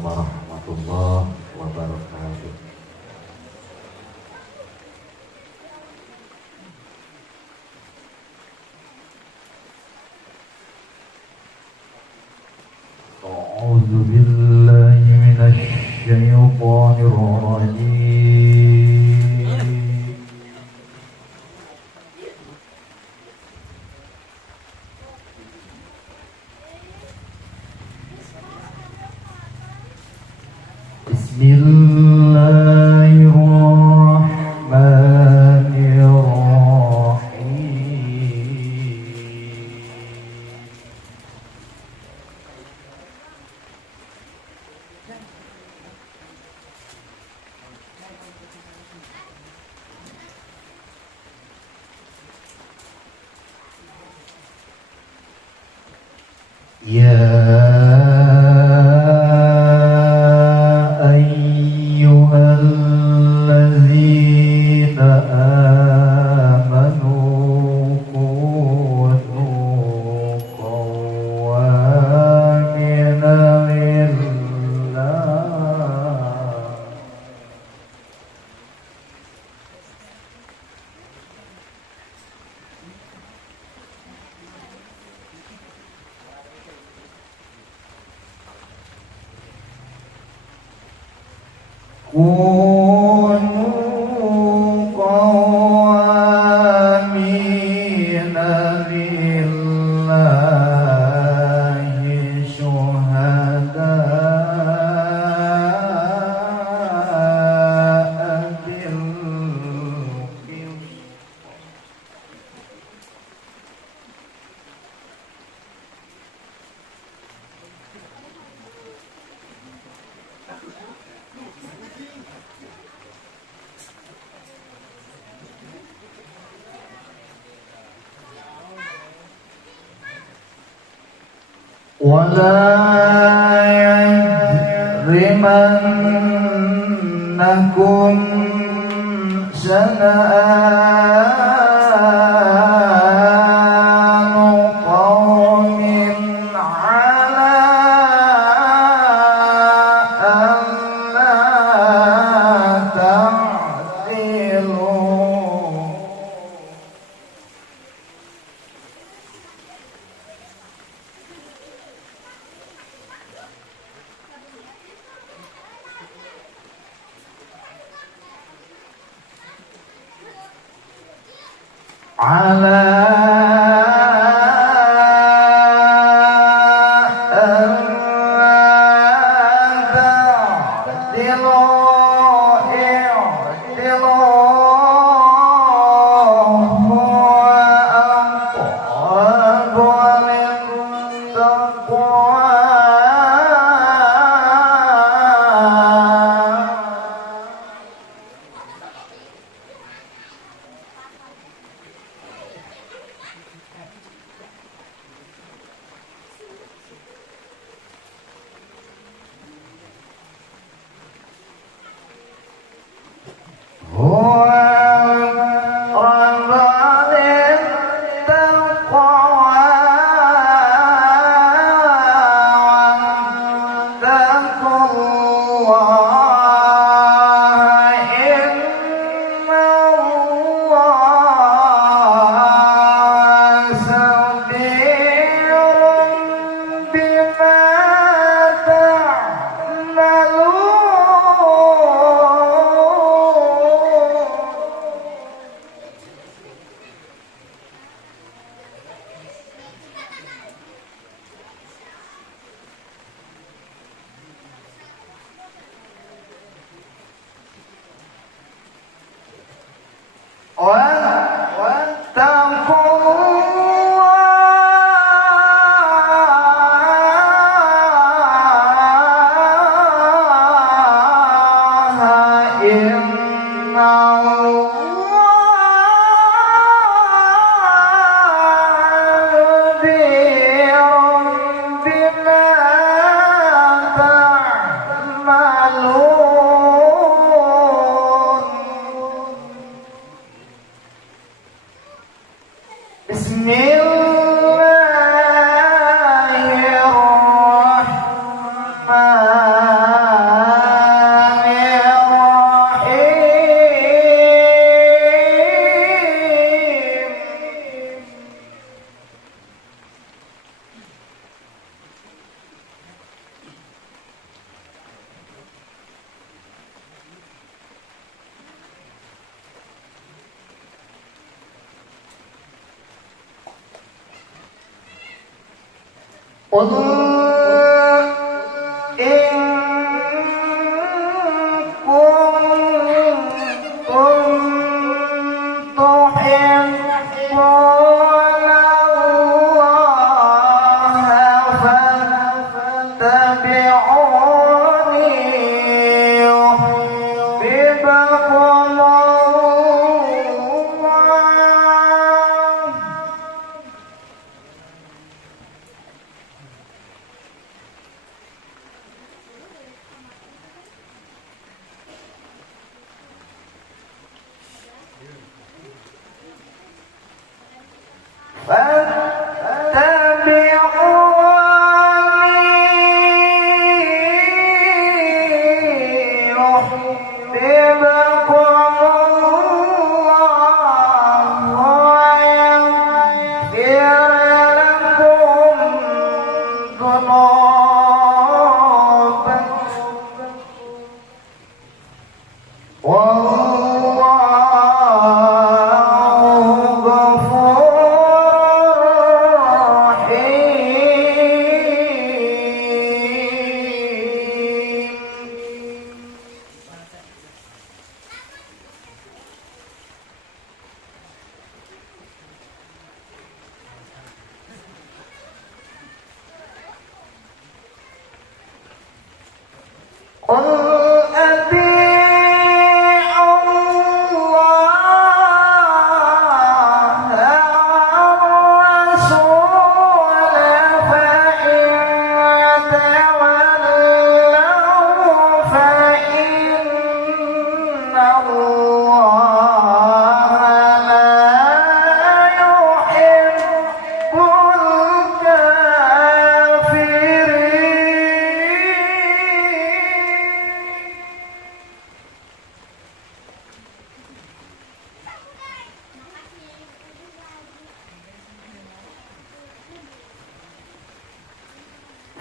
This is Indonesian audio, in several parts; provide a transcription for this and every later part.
warahmatullahi wabarakatuh. A'udzu billahi minasy syaithanir rajim. Bismillahirrahmanirrahim. Ya ayyuhalladzina amanu kunu qawwamina lillah. Kunu qawwamina lillahi syuhada'a bil qist. ولا يجرمنكم شنآن قوم على ألا تعدلوا على ألا تعدلوا اعدلوا هو أقرب للتقوى. هو أقرب للتقوى واتقوا الله إن الله خبير بما Bismillahirrahmanirrahim. قل إن كنتم تحبون الله فاتبعوني يحببكم الله. قل أطيعوا الله والرسول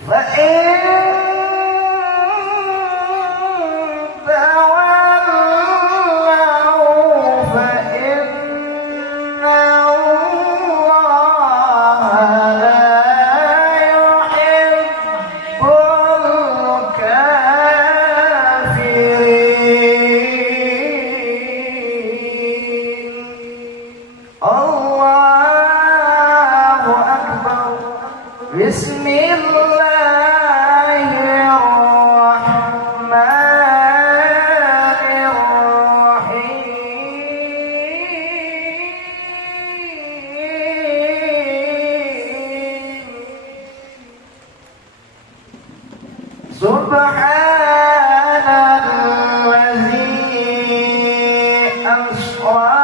فإن تولوا فإن الله لا يحب بسم الله الرحمن الرحيم سبحان الذي أسرى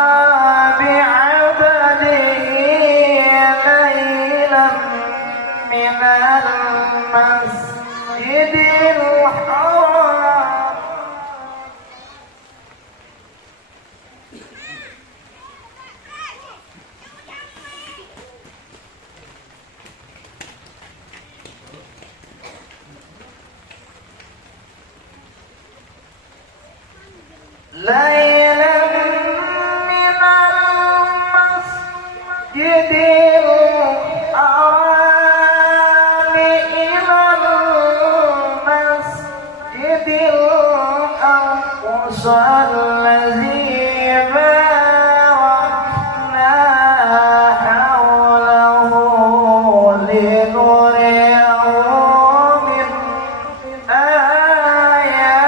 من المسجد الحرام ليلا من المسجد الحرام الأقصى الذي باركنا حوله لنريه من آياتنا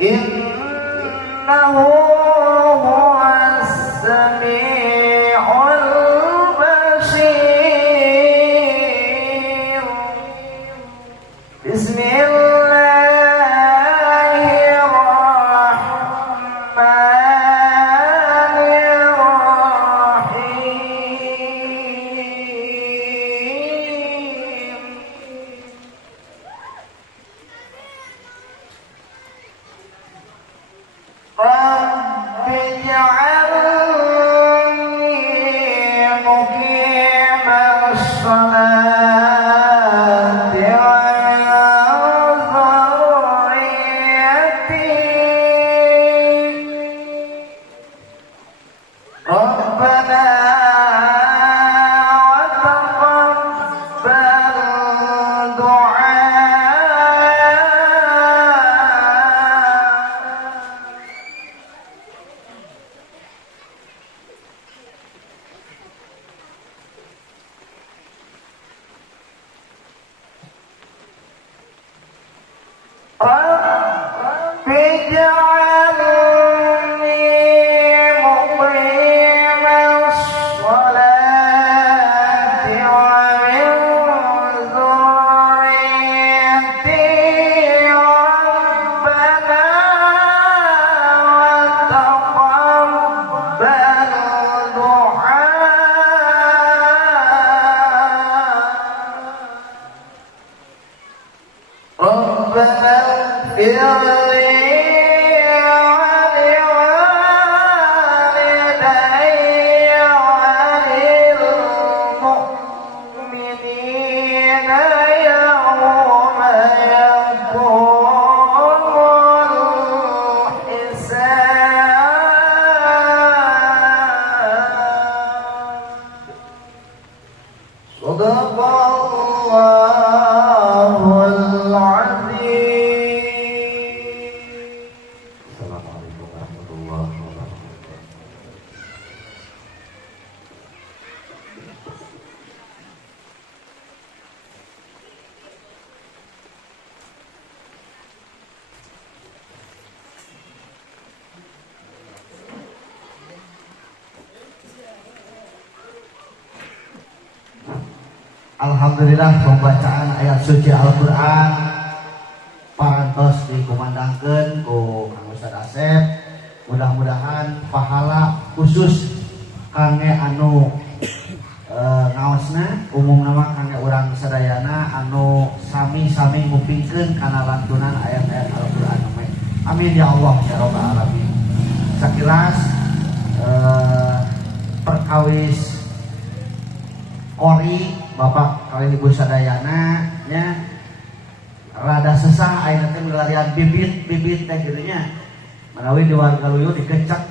إنه هو السميع البصير. بسم الله الرحمن الرحيم رب اجعلني مقيم الصلاة وذريتي ربنا Alhamdulillah pembacaan ayat suci Al-Quran parantos dikumandangkeun ku Kang Ustaz Asep. Mudah-mudahan pahala khusus kangge anu ngaosna umum nama kangge urang sadayana anu sami-sami ngupingkeun kana lantunan ayat-ayat Al-Quran. Amin ya Allah ya rabbal alamin. Sakilas perkawis kori Bapak kali Ibu sadayana nya rada sesah ayeuna teh milarian bibit teh kitu nya. Menawi di warga Luyu dikecek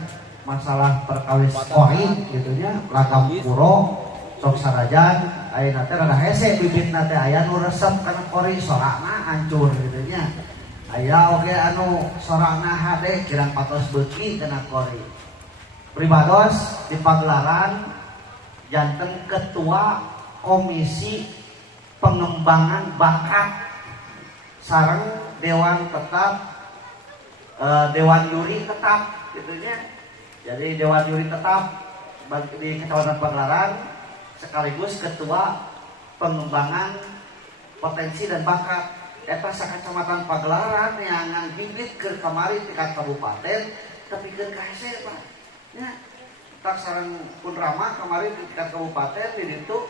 masalah perkawis kori kitu nya lagam puro sok sarajan ayeuna teh rada hese bibitna teh aya nu resep kana kori sorakna hancur kitu nya. Aya oge anu sorakna hade kirang patos beuki kana kori. Pribados di pagelaran janten ketua Komisi Pengembangan Bakat sareng Dewan Tetap Dewan Juri Tetap gitunya. Jadi Dewan Juri Tetap di Kecamatan Pagelaran sekaligus ketua Pengembangan Potensi dan Bakat eta sakacamatan Pagelaran yang bibit ke kamari tingkat kabupaten tapi ke KSE Pak ya tak sareng pun rama kemarin di tingkat kabupaten di ditu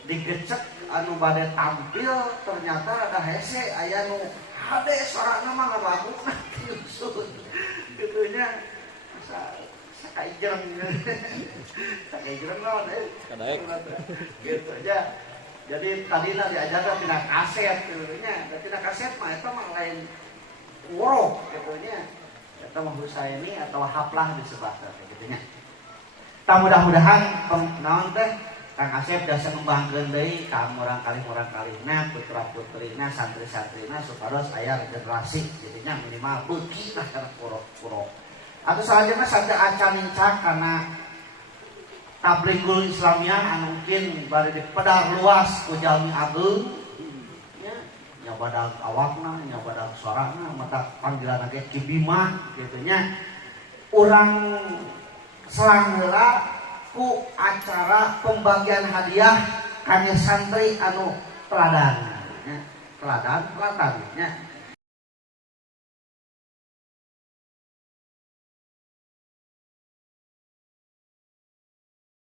digecek anu bade tampil ternyata ada hese aya nu hade sorakna mah ngabaguna tiusun gitunya asa sakaijreng sakaijreng naon kadaek gitu aja. Jadi tadina diajarkan tina kaset gitunya. Tina kaset mah eta mah lain wuruk gitunya. Eta mah husaini atau haplah disebutna gitunya. Tah mudah-mudahan naon teh Kang Asep dasa ngembangkeun deui ka urang-kalina putra-putrina santri-santrina supados aya generasi jadinya minimal beuki lah kana puro-puro. Atuh salajengna sadaya acanicak kana tabligul Islamiyah anu mungkin bari dipedar luas ku jalmi ageung nya nya badag awakna nya badag suarana mata panggilan ge Cibimah kitu nya. Urang selang heula ku acara pembagian hadiah kanya santri anu teladan nya teladan nya